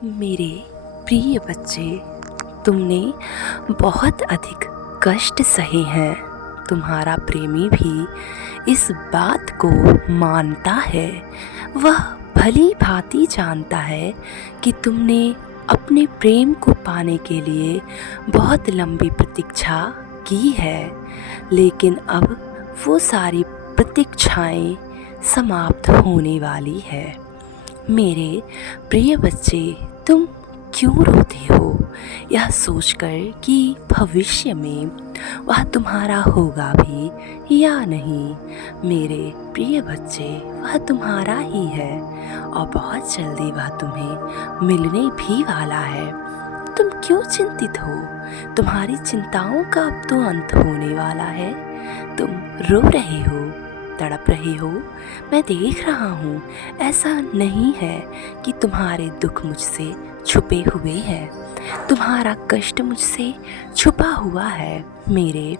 मेरे प्रिय बच्चे, तुमने बहुत अधिक कष्ट सहे हैं। तुम्हारा प्रेमी भी इस बात को मानता है। वह भली भांति जानता है कि तुमने अपने प्रेम को पाने के लिए बहुत लंबी प्रतीक्षा की है, लेकिन अब वो सारी प्रतीक्षाएं समाप्त होने वाली है। मेरे प्रिय बच्चे, तुम क्यों रोते हो यह सोचकर कि भविष्य में वह तुम्हारा होगा भी या नहीं? मेरे प्रिय बच्चे, वह तुम्हारा ही है और बहुत जल्दी वह तुम्हें मिलने भी वाला है। तुम क्यों चिंतित हो? तुम्हारी चिंताओं का अब तो अंत होने वाला है। तुम रो रहे हो, तड़प रहे हो, मैं देख रहा हूँ। ऐसा नहीं है कि तुम्हारे दुख मुझसे छुपे हुए हैं। तुम्हारा कष्ट मुझसे छुपा हुआ है। मेरे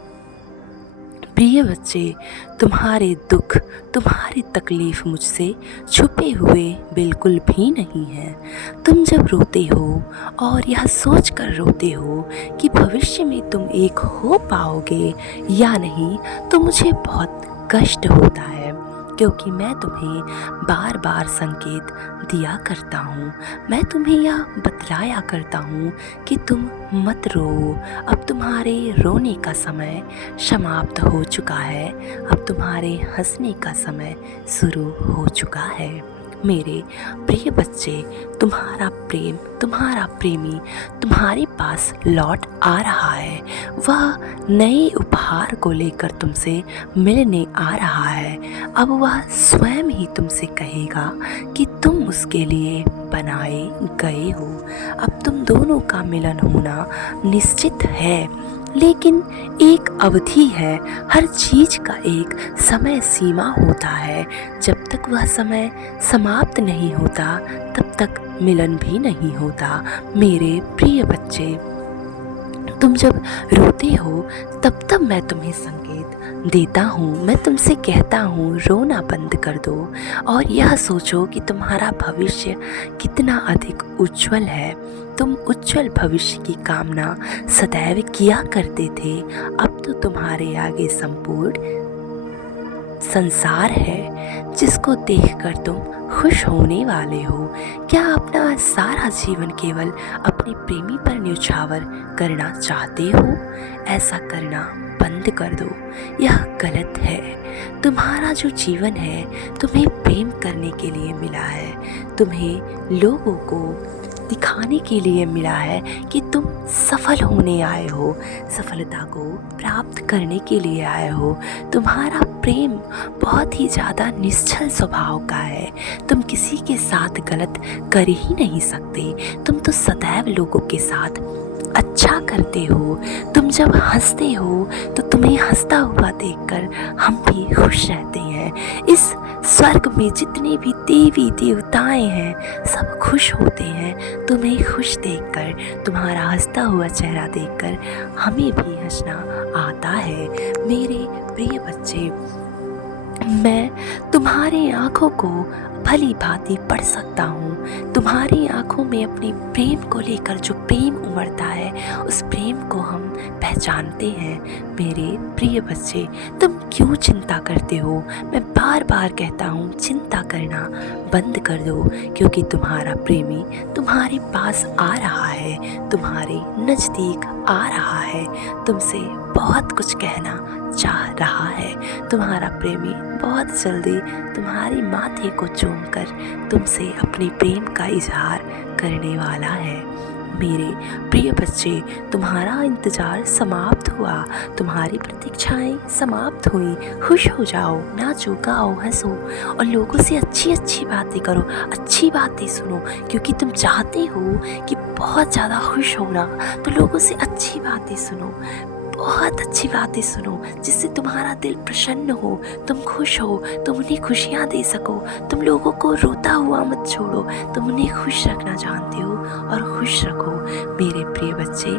प्रिय बच्चे, तुम्हारे दुख, तुम्हारी तकलीफ़ मुझसे छुपे हुए बिल्कुल भी नहीं हैं। तुम जब रोते हो और यह सोच कर रोते हो कि भविष्य में तुम एक हो पाओगे या नहीं, तो मुझे बहुत कष्ट होता है, क्योंकि मैं तुम्हें बार बार संकेत दिया करता हूँ। मैं तुम्हें यह बतलाया करता हूँ कि तुम मत रो। अब तुम्हारे रोने का समय समाप्त हो चुका है। अब तुम्हारे हंसने का समय शुरू हो चुका है। मेरे प्रिय बच्चे, तुम्हारा प्रेम, तुम्हारा प्रेमी तुम्हारे पास लौट आ रहा है। वह नए उपहार को लेकर तुमसे मिलने आ रहा है। अब वह स्वयं ही तुमसे कहेगा कि तुम उसके लिए बनाए गए हो। अब तुम दोनों का मिलन होना निश्चित है, लेकिन एक अवधि है। हर चीज़ का एक समय सीमा होता है। जब तक वह समय समाप्त नहीं होता, तब तक मिलन भी नहीं होता। मेरे प्रिय बच्चे, तुम जब रोते हो तब मैं तुम्हें संकेत देता हूँ। मैं तुमसे कहता हूँ, रोना बंद कर दो और यह सोचो कि तुम्हारा भविष्य कितना अधिक उज्जवल है। तुम उज्जवल भविष्य की कामना सदैव किया करते थे। अब तो तुम्हारे आगे संपूर्ण संसार है, जिसको देखकर तुम खुश होने वाले हो। क्या अपना सारा जीवन केवल अपने प्रेमी पर न्यौछावर करना चाहते हो? ऐसा करना बंद कर दो, यह गलत है। तुम्हारा जो जीवन है तुम्हें प्रेम करने के लिए मिला है। तुम्हें लोगों को दिखाने के लिए मिला है कि तुम सफल होने आए हो, सफलता को प्राप्त करने के लिए आए हो। तुम्हारा प्रेम बहुत ही ज़्यादा निश्चल स्वभाव का है। तुम किसी के साथ गलत कर ही नहीं सकते। तुम तो सदैव लोगों के साथ अच्छा करते हो। तुम जब हंसते हो तो तुम्हें हंसता हुआ देखकर हम भी खुश रहते हैं। इस स्वर्ग में जितने भी देवी देवताएं हैं, सब खुश होते हैं तुम्हें खुश देखकर। तुम्हारा हंसता हुआ चेहरा देखकर हमें भी हंसना आता है। मेरे प्रिय बच्चे, मैं तुम्हारी आँखों को भली भांति पढ़ सकता हूँ। तुम्हारी आँखों में अपने प्रेम को लेकर जो प्रेम उमड़ता है, उस प्रेम को हम पहचानते हैं। मेरे प्रिय बच्चे, तुम क्यों चिंता करते हो? मैं बार बार कहता हूँ, चिंता करना बंद कर दो, क्योंकि तुम्हारा प्रेमी तुम्हारे पास आ रहा है, तुम्हारे नज़दीक आ रहा है, तुमसे बहुत कुछ कहना चाह रहा है। तुम्हारा प्रेमी बहुत जल्दी तुम्हारे माथे को चूमकर तुमसे अपने प्रेम का इजहार करने वाला है। मेरे प्रिय बच्चे, तुम्हारा इंतज़ार समाप्त हुआ, तुम्हारी प्रतीक्षाएं समाप्त हुई। खुश हो जाओ, नाचो, गाओ, हंसो और लोगों से अच्छी अच्छी बातें करो, अच्छी बातें सुनो, क्योंकि तुम चाहते हो कि बहुत ज़्यादा खुश होना। तो लोगों से अच्छी बातें सुनो, बहुत अच्छी बातें सुनो, जिससे तुम्हारा दिल प्रसन्न हो, तुम खुश हो, तुम उन्हें खुशियाँ दे सको। तुम लोगों को रोता हुआ मत छोड़ो, तुम उन्हें खुश रखना जानते हो और खुश रखो। मेरे प्रिय बच्चे,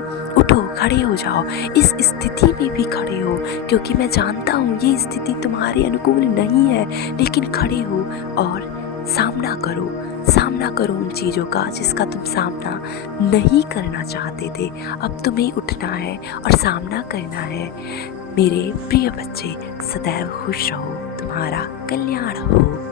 उठो, खड़े हो जाओ। इस स्थिति में भी खड़े हो, क्योंकि मैं जानता हूँ ये स्थिति तुम्हारे अनुकूल नहीं है, लेकिन खड़े हो और सामना करो उन चीज़ों का जिसका तुम सामना नहीं करना चाहते थे। अब तुम्हें उठना है और सामना करना है। मेरे प्रिय बच्चे, सदैव खुश रहो, तुम्हारा कल्याण हो।